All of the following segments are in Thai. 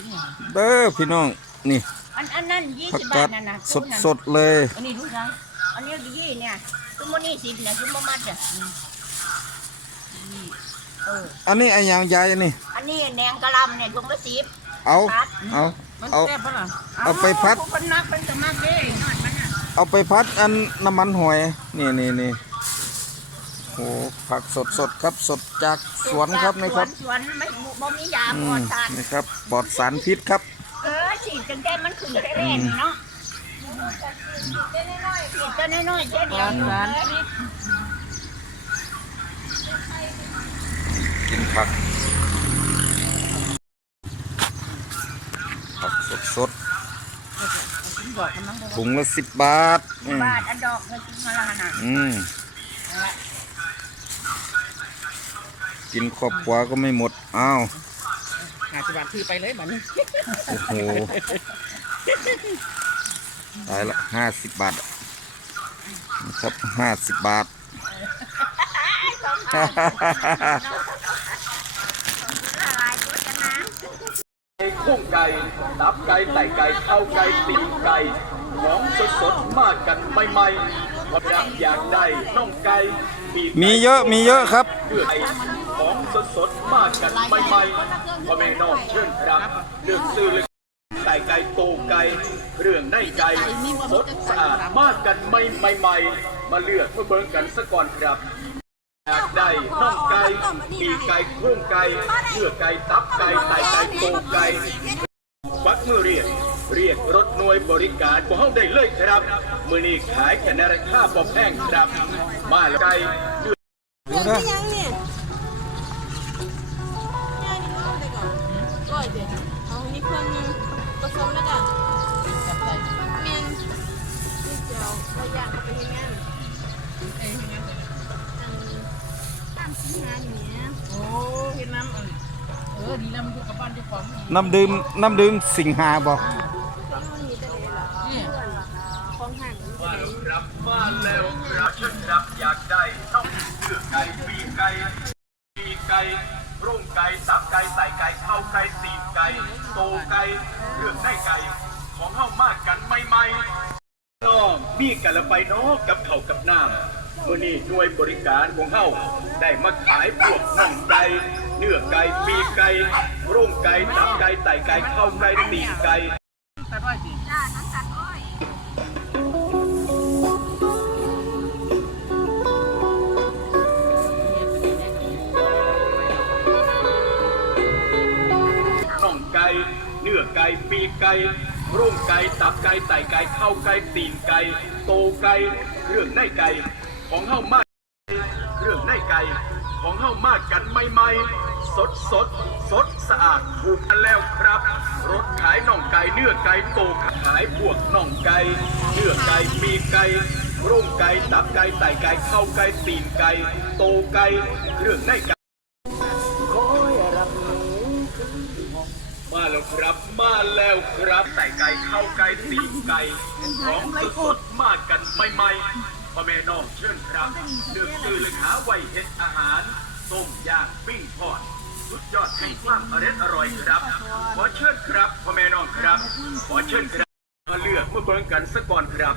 ถึงเนี่ยเด้อพี่น้องนี่อันอันนั้นยี่ผักสิบบากาทดนั่นนะสดสดๆเลย อันนี้รู้จักอันนี้ยี่เนี่ยคือมันนี่สิบเนี่ยคือมันมัดอะอืมนี่เอออันนี้ไอ้หยังยายอันนี้อันนี้แหนงกะหลำเนี่ยถุงละสิบ เอาพัด เอามันเอา แซ่บปะล่ะเอาไปพัด ผู้คนนักเป็นสมัครเด้มันน่ะเอาไปพัดอันน้ำมันหอยนี่นี่นี่ โอ้ผักสดสดๆครับสดจากสวนครับนี่ครับสวนสวนไม่บ่มียาอืปลอมดสารนี่ครับปลอดสารพิษครับ เออฉีดกันแต่มันขึ้นแค่แรงเนาะฉีดแต่น้อยๆฉีดแต่น้อยๆแค่เดียวหวานกินผักผักสดสดบอกกันมั้งบ่ๆถุงละสิบบาทอืมบาทอันดอกเงินกินมาละน่ะอืม กินครอบครัวก็ไม่หมด อ้าวหาสิบบาทที่ไปเลยบัดนี้โอ้โหตายละห้าสิบบาทอะนะครับห้าสิบบาทไก่ข้งไก่ตับไก่ไต่ไก่เข้าไก่ตีนไก่ของสดสดๆมากกันใหม่ๆพระรักอยากได้น่องไก่ปีกไก่มีเยอะมีเยอะครับ สดสดๆมากกันใหม่ๆพ่อแม่นองเชิญครับเลือกซื้อเลยไก่ไก่โตไก่เรื่องในไก่สดสะอาดมากกันใหม่ๆมาเลือกมาเบิ่งกันสักก่อนครับอยากได้น่องไก่ปีกไก่โครงไก่เลือกไก่ตับไก่ไต่ไก่โตไก่วัดมือเรียกเรียกรถหน่วยบริการของเฮาได้เลยครับ มือนี้ขายแค่ในราคาบ่แพงครับ มาแล้วไก่เลือกดูนะยังเนี่ย เจียวเราย่างเข้าไปให้แน่นอันตามชิ้นงานอย่างเงี้ยโอ้เห็นน้ำอันเออดีแล้วมันอยู่กับบ้านเจ้าของอีกน้ำดื่มน้ำดื่มสิงหาบอกเครื่องมันมีแต่เลยล่ะเนี่ยของห่างมันจะมาได้แล้วครับมาแล้วครับเชิญครับอยากได้ต้องเลือกไก่ปีกไก่ปีกไก่รุ่งไก่ตับไก่ใส่ไก่เข้าไก่ตีนไก่โตไก่เลือกได้ไก่ของเฮามากกันใหม่ๆ น้องมีกันละไปเนาะกับเขาวกับน้ำมื่อนี้หน่วยบริการของเฮาได้มาขายพวกน่องไก่เนื้อไก่ปีกไก่ร่งไก่ตับไก่ไตไก่เข้าไก่ตีนไก่ไว้สิจ้าน้ำตัดอ้อยน่องไก่เนื้อไก่ปีกไก่ ร่งไก่ตับไก่ไต่ไก่เข้าไก่ตีนไก่โตไก่เครื่องในไก่ของเฮ้ามากเครื่องในไก่ของเฮ้ามากกันใหม่ๆสดสดสดสะอาดถูกกันแล้วครับ รถขายน่องไก่เนื้อไก่โตขายพวกน่องไก่เนื้อไก่ปีกไก่ร่งไก่ตับไก่ไต่ไก่เข้าไก่ตีนไก่โตไก่เครื่องในไก่ รับใส่ไก่เข้าไก่ตีนไก่ของสดๆมากกันใหม่ๆพ่อแม่น้องเชิญครับเลือกซื้อเลยหาไว้เห็ดอาหารต้มย่างปิ้งทอดสุดยอดแห่งความอร่อยอร่อยครับขอเชิญครับพ่อแม่น้องครับขอเชิญครับมาเลือกมาเบิ่งกันสักก่อนครับ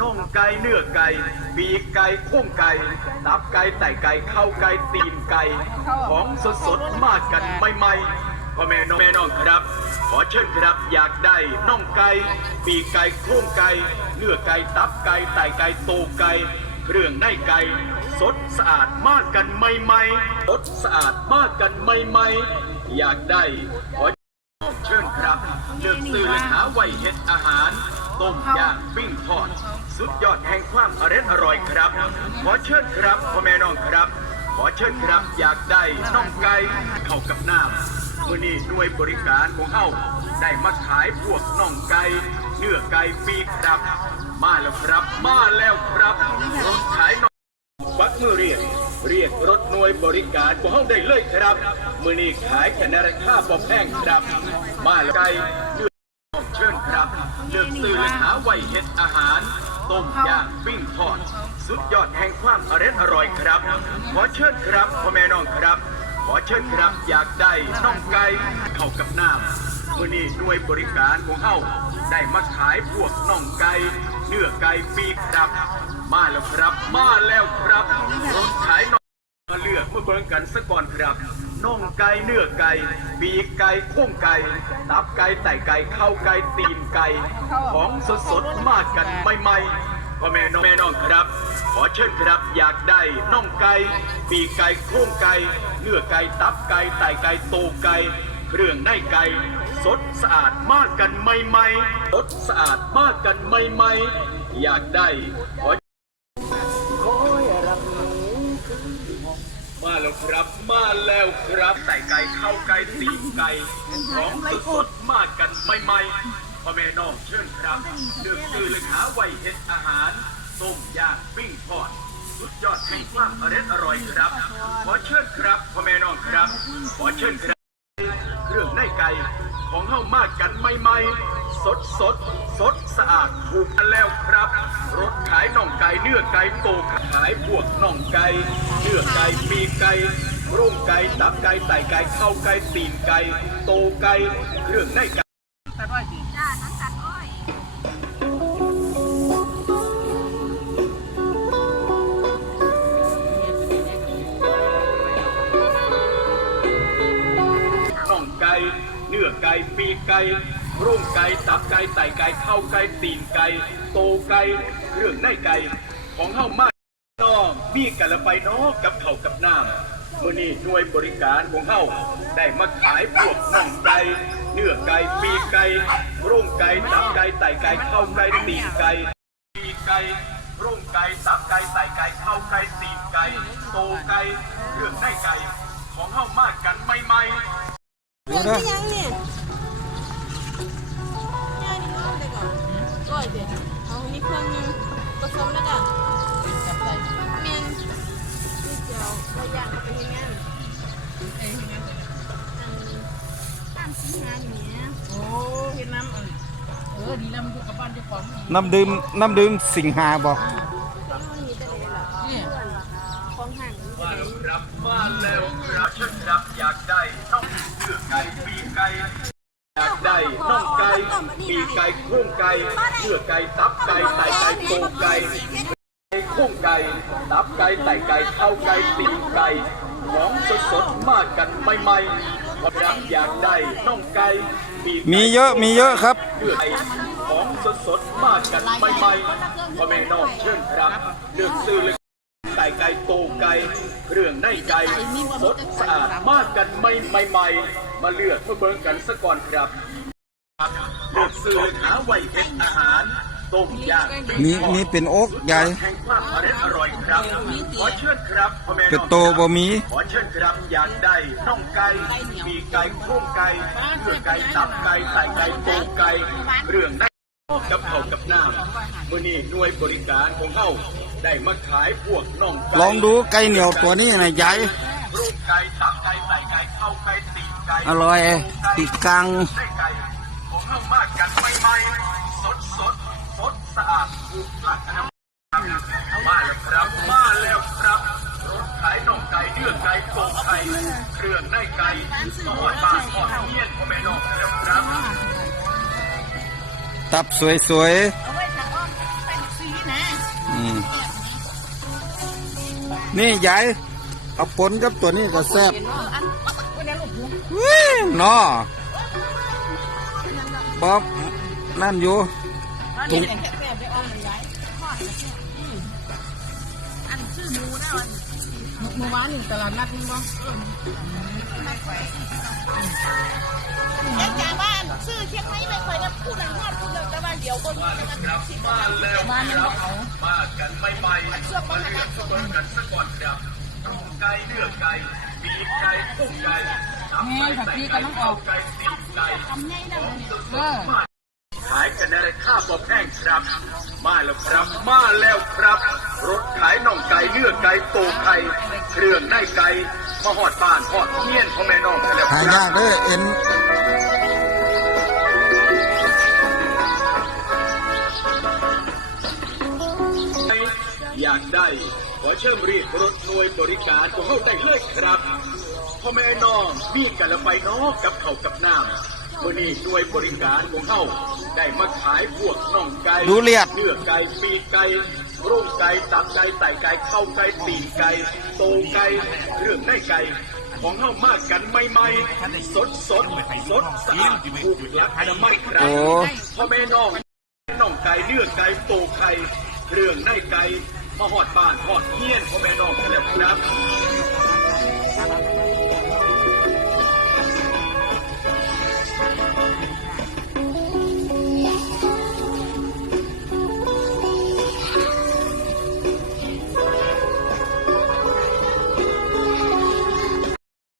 น่องไก่เนื้อไก่ปีกไก่โค้งไก่ตับไก่ไตไก่เข้าไก่ตีนไก่ของสดสดๆมากกันใหม่ๆ พ่อแม่น้องแม่น้องครับ ขอเชิญครับอยากได้น่องไก่ปีกไก่โค้งไก่เนื้อไก่ตับไก่ไตไก่โตไก่เครื่องในไก่สดสะอาดมากกันใหม่ๆสดสะอาดมากกันใหม่ๆอยากได้ขอเชิญครับเลือกซื้อและหาไว้เห็ดอาหารต้มย่างปิ้งทอด สุดยอดแห่งความอร่อยอร่อยครับ ขอเชิญครับพ่อแม่น้องครับ ขอเชิญครับอยากได้น่องไก่เข้ากับน้ำ มื่อนี้หน่วยบริการของเฮาได้มาขายพวกน่องไก่เนื้อไก่ปีกครับ มาแล้วครับ มาแล้วครับรถขายน่องวัดมือเรียกเรียกรถหน่วยบริการของเฮาได้เลยครับมือนี้ขายแค่ในราคาบ่แพงครับ มาแล้วไก่เลือเชิญครับเลือกซื้อและหาไว้เห็ดอาหารต้มย่างปิ้งทอด สุดยอดแห่งความอร่อยอร่อยครับขอเชิญครับพ่อแม่น้องครับ ขอเชิญครับอยากได้น่องไก่เข้ากับน้ำมื่อนี้หน่วยบริการของเฮาได้มาขายพวกน่องไก่เนื้อไก่ปีกครับ มาแล้วครับ มาแล้วครับรถขายน่องมาเลือกมาเบิ่งกันสักก่อนครับน่องไก่เนื้อไก่ ปีกไก่โค้งไก่ตับไก่ไตไก่เข้าไก่ตีนไก่ ของสดสดๆมากันใหม่ๆ พ่อแม่น้องแม่น้องครับ ขอเชิญครับอยากได้น่องไก่ปีกไก่โค้งไก่เนื้อไก่ตับไก่ไตไก่โตไก่เครื่องในไก่สดสะอาดมากกันใหม่ๆสดสะอาดมากกันใหม่ๆอยากได้ขอคอยรับมาแล้วครับมาแล้วครับใส่ไก่เข้าไก่ตีไก่ของสดมากกันใหม่ๆ พ่อแม่น้องเชิญครับเลือกซื้อเลยหาไว้เห็ดอาหารต้มย่างปิ้งทอดสุดยอดแห่งความอร่อยอร่อยครับ ขอเชิญครับพ่อแม่น้องครับ ขอเชิญครับเครื่องในไก่ของเฮามากกันใหม่ๆ สดสดสดสะอาดถูกกันแล้วครับ รถขายน่องไก่เนื้อไก่โตขายพวกน่องไก่เนื้อไก่ปีกไก่ร่มไก่ตับไก่ไต่ไก่เข้าไก่ตีนไก่โตไก่เครื่องในไก่ ปีกไก่ร่มไก่ตับไก่ไต่ไก่เข้าไก่ตีนไก่โตไก่เรื่องในไก่ของเฮามากน้องมีกันละไปน้อกับเข่ากับน้ำมื่อนี้หน่วยบริการของเฮาได้มาขายพวกน่องไก่เนื้อไก่ปีไก่ร่มไก่ตับไก่ไต่ไก่เข้าไก่ตีนไก่ปีไก่ร่มไก่ตับไก่ไต่ไก่เข้าไก่ตีนไก่โตไก่เรื่องได้ไก่ของเฮามากกันใหม่ๆดูนะยังเนี่ย ก้อยเด็ดเอาอันนี้เครื่องนึงผสมแล้วกันกับใส่เมนนี่เจียวเราอยากเอาไปยังไงเอ้ยงั้นตามชิ้นงานอย่างเงี้ยโอ้เห็นน้ำเออเออดีแล้วมันอยู่กับบ้านเจ้าของน้ำดื่มน้ำดื่มสิงหาบอกก็มีแต่เลยล่ะเนี่ยของห่างนี่มาแล้วครับมาแล้วครับเชิญครับอยากได้น่องเลือกไก่ปีกไก่อยากได้น่องไก่ ปีกไก่โครงไก่เลือกไก่ตับไก่ไต่ไก่โตไก่ไก่โครงไก่ตับไก่ไต่ไก่เข้าไก่ตีนไก่ของสดสดๆมากกันใหม่ๆครับอยากได้น่องไก่ปีกไก่มีเยอะมีเยอะครับเลือกไก่ของสดสดๆมากกันใหม่ๆพ่อแม่น้องเชิญครับเลือกซื้อเลยไก่ไก่โตไก่เครื่องในไก่สดสะอาดมากกันไม่ใหม่ๆมาเลือกเพื่อเบิ่งกันสักก่อนครับ เลือกซื้อหาไว้เป็นอาหารต้มย่างมีมีเป็นโอ๊กใหญ่แห่งความอร่อยอร่อยครับขอเชิญครับพ่อแม่กระน้องโตบ่มีขอเชิญครับอยากได้น่องไก่มีไก่โครงไก่เลือไก่ตับไก่ไต่ไก่โตไก่เรื่องในกับเขาวกับน้ำมื่อนี้หน่วยบริการของเฮาได้มาขายพวกน่องไก่ลองดูไก่เหนียวตัวนี้นะใหญ่รูปไก่ตับไก่ไต่ไก่เข้าไก่ตีนไก่อร่อยปีกกลาง ได้ไก่ของเฮามากกันใหม่ๆสดสดสดสะอาดถูกหลักอนามัยมาแล้วครับมาแล้วครับรถขายน่องไก่เนื้อไก่โครงไก่เครื่องในไก่ทอดบ้านทอดเงี้ยนพ่อแม่น้องแล้วครับ ตับสวยเอาไว้ทางอ้อมไปสีนะๆอืมนี่ใหญ่เอาปนกับตัวนี้ก็แซ่บอันวันนี้ลูกหูวินอ บ๊อบนั่นอยู่อันนี้แค่แค่ไปอ้อมมันไว้ทอดอืมอันชื่อหมูนะวันเมื่อวานนี่ตลาดนัดนี่บ่เจ๊จ๋าว่าชื่อเชียงใหม่ไม่ค่อยได้พูดอะไรทอดพูดเลยแต่ว่าเดี๋ยวคนนี้มันสิบมาแล้วบ้านคมันรับเอามากันใหม่ๆเชื่อมมันมานะเลือกเบิ่งกันสักก่อนครับไก่เนื้อไก่ปีกไก่กุ้งไก่ตับไก่ไก่ไก่เข้าไก่ตีนไก่ทำง่ายได้เลยเออ ขายกันในราคาพอแพงครับ มาแล้วครับ มาแล้วครับ รถขายน่องไก่เนื้อไก่โตไก่เครื่องในไก่มาหอดบ้านหอดเงี้ยนพ่อแม่น้องแล้วคหารัยาบกเด้อเอ็นอยากได้ อเชิญรีบรถหน่วยบริการของเขาได้เลยครับพ่อแม่น้องมีกันละไปเน้อกับเขาวกับน้ำวันนี้หน่วยบริการของเขาได้มาขายพวกน่องไก่ดูเลียดเนื้อไก่ปีกไก่ร่มไก่ตับไก่ไต่ไก่เข้าไก่ตีนไก่โตไก่เครื่องในไก่ของเข้ามากกันไม่ไม่สดสดสดสะอาดถูกหลักอนามัยครับโอ้พ่อแม่น้องน้องไก่เนื้อไก่โตไก่เครื่องในไก่ มาหอดบ้านหอดเฮียนพ่อแม่น้องกันแล้วครับ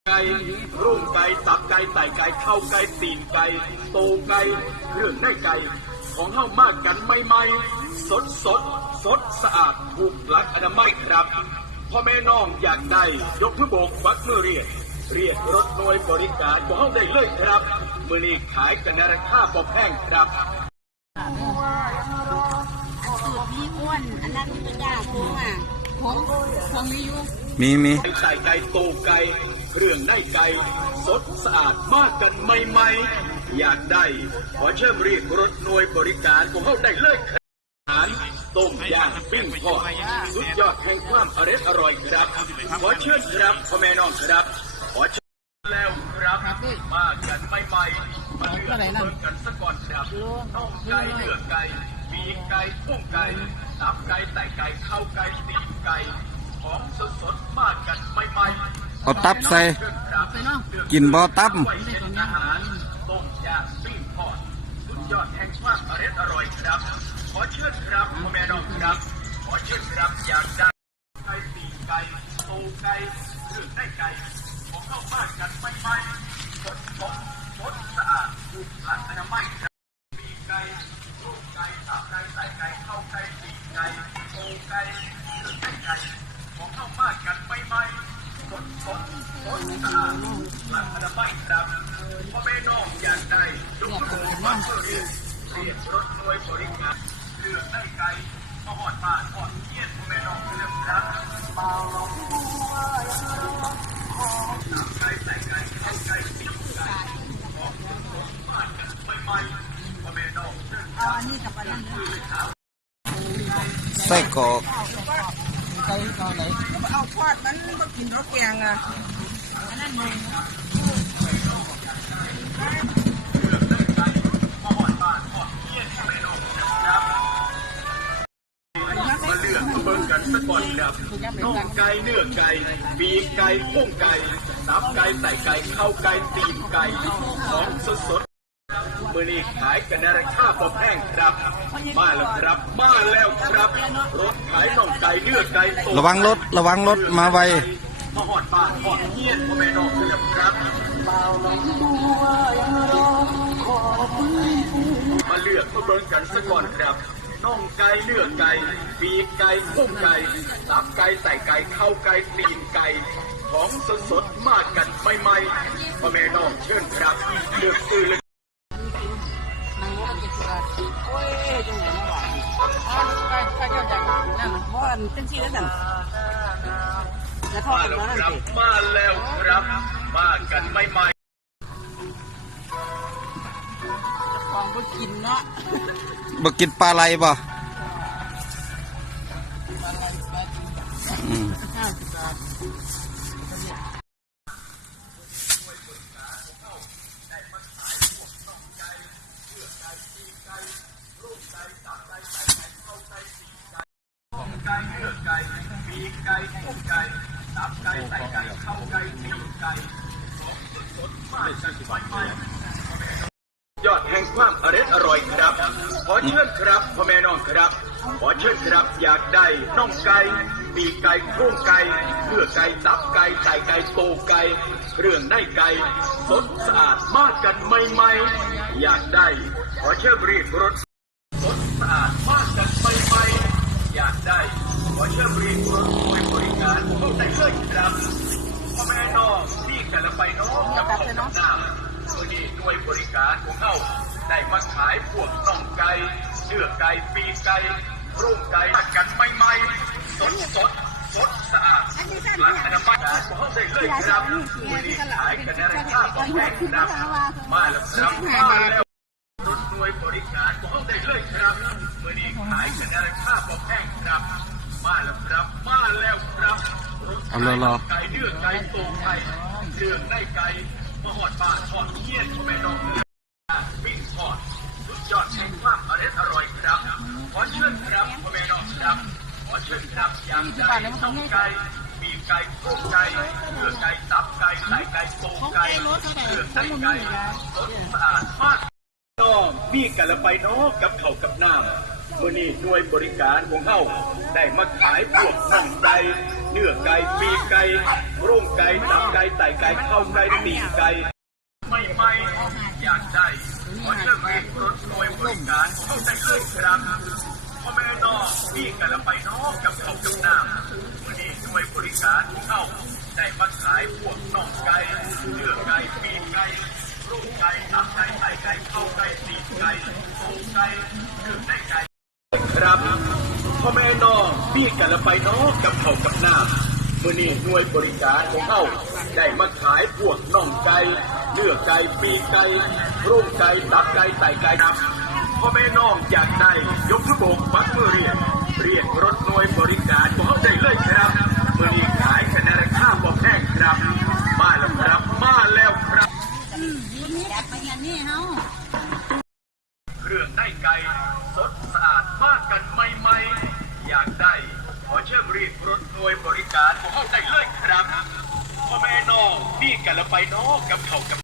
ไก่รุ่มไก่ตับไก่ไต่ไก่เข้าไก่ตีนไก่โตไก่เครื่องในไก่ของเฮามากกันไม่ไม่สดสดสดสะอาด พ่อแม่น้องอยากได้ยกมือโบกฟักมือเรียก เรียกรถหน่วยบริการของเฮาได้เลยครับ มือนี้ขายกันในราคาพอแพงครับสูตรนี้อ้วนอันนั้นมันยากโค้งอะโค้งโค้งนี้อยู่มีมีไก่ไก่ไก่โตไก่เครื่องในไก่สดสะอาดมากกันไม่ไม่อยากได้ ขอเชิญเรียกรถหน่วยบริการของเขาได้เลยครับอาหาร ต้มย่างปิ้งทอดสุดยอดแห่งความอร่อยอร่อยครับ ขอเชิญครับพ่อแม่น้องครับ ขอเชิญแล้วครับมากันไม่ไม่มาเลือกเบิ่งกันสักก่อนครับน้องไก่เลือกไก่ปีกไก่พุ่งไก่ตับไก่ไต่ไก่เข้าไก่ตีนไก่ ของสดสดๆมากกันไม่ไม่เอาตับใส่กินบ่ตับไว้เป็นอาหารต้มย่างปิ้งทอดสุดยอดแห่งความอร่อยอร่อยครับข อเชิญครับพ่อแม่น้องครับ ขอเชิญครับอยากได้ไก่ปีกไก่โตไก่เรื่องในไก่ของเข้าบ้านกันไม่ไม่สดสดสดสะอาดถูกหลักอนามัย เรื่องเอาอันนี้กับอันนั้นนะไส้กรอกเอาทอดมันมากินรสแกงอะอันนั้นหนึ่งมาเลือกมาเบิ่งกันสักก่อนครับน่องไก่เนื้อไก่ปีกไก่พุ่งไก่ตับไก่ใส่ไก่ เข้าไก่ตีนไก่ของสดสดๆ มือนี้ขายกันในราคาพอแพงครับ มาแล้วครับมาแล้วครับรถขายน่องไก่เนื้อไก่ตัวระวังรถระวังรถมาไวมาหอดบ้านหอดเฮียนพ่อแม่น้องเลยครับมาเลือกมาเบิ่งกันสักก่อนครับน่องไก่เนื้อไก่ปีกไก่พุ่งไก่ตับไก่ใส่ไก่เข้าไก่ตีนไก่ของสดสดๆมากกันไม่ไม่ๆพ่อแม่น้องเชิญครับเลือกซื้อเลย โอ้ยจังไหนมาว่าอ่าใครใครเจ้าจากนั่นน่ะบ่อนเป็นชีแล้วสั่นจะทอมาดแล้วแล้วนั่นครับสิมาแล้วครับ มากันไม่ไม่ของบ่กินเนาะบ่กินปลาไหลบ่อืม ห้าสิบบาทไก่เนื้อไก่ปีกไก่พุ่งไก่ตับไก่ใส่ไก่เข้าไก่ตีนไก่ของสดสดๆมากกันไม่ไม่ยอดแห่งความอร่อยอร่อยครับ ขอเชิญครับพ่อแม่น้องครับ ขอเชิญครับอยากได้น่องไก่ปีไก่โครงไก่เนื้อไก่ตับไก่ไก่ไก่โตไก่เครื่องในไก่สดสะอาดมากกันไม่ไม่อยากได้ขอเชิญรียกรถสดสะอาดมากกันไปไปอยากได้ ขอเชิญเรียนรถบริบริการเข้าใจเลยครับพ่อแม่น้องที่กันละไปน้องกับของน้ำน้ำตัวนี้ด้วยบริการของเขาได้มาขายพวกน่องไก่เนื้อไก่ปีกไก่รุ่งไก่ตัดกันไม่ไม่สดสดสดสะอาดหลังอนามัยของเขาได้เลยครับวันนี้ขายกันในราคาของแพงครับมาแล้วครับมาแล้ว เอาเลยรอไก่เนื้อไก่โตรงไก่เดืองได้ไก่มาหอดบาทหอดเงี้ยนแม่น้องวิ่งทอดสุดยอดแห่งความอร่อยอร่อยครับขอเชิญครับพ่อแม่น้องครับขอเชิญครับอย่างใดต้องไก่มีไก่โครงไก่เนื้อไก่ตับไก่ไก่ไก่โครงไก่เนื้อไก่ไก่สดสะอาดมากน้องมีกันละไปเน้องกับเขากับน้ำมื่อนี้หน่วยบริการของเฮาได้มาขายพวกน่องไก่ เนื้อไก่ปีกไก่ร่งไก่ตับไก่ไตไก่ข้าวไก่ตีนไก่ไม่ไม่อยากได้ขอเชิญเรียกรถหน่วยบริการเข้าได้เลยครับพ่อแม่น้องมีกันละไปน้องกับเขาวกับน้ำมื่อนี้หน่วยบริการของเฮาได้มาขายพวกน่องไก่เนื้อไก่ปีกไก่ลูกไก่ตับไก่ไก่ไก่เข้าไก่ตีไก่โคไก่คือได้ไก่ครับ พ่อแม่น้องพี่กันละไปน้องกับเขากับน้าเมื่อนี้หน่วยบริการของเขาได้มาขายพวกน่องไก่เนื้อไก่ปีกไก่ลูกไก่ตับไก่ไตไก่ครับพ่อแม่น้องอยากได้ยกมือโบกมัดมือเรียกเรียกรถหน่วยบริการของเขาได้เลยครับมื่อนี้ขายกันในราคาบ่แพงครับ มาแล้วครับมาแล้วครับ เครื่องในไก่สดสะอาดมากกันใหม่ๆอยากได้ ขอเชิญเรียกรถหน่วยบริ การของเขาได้เลยครับพ่อแม่น้องพี่กันละไปนอกกับเขากับ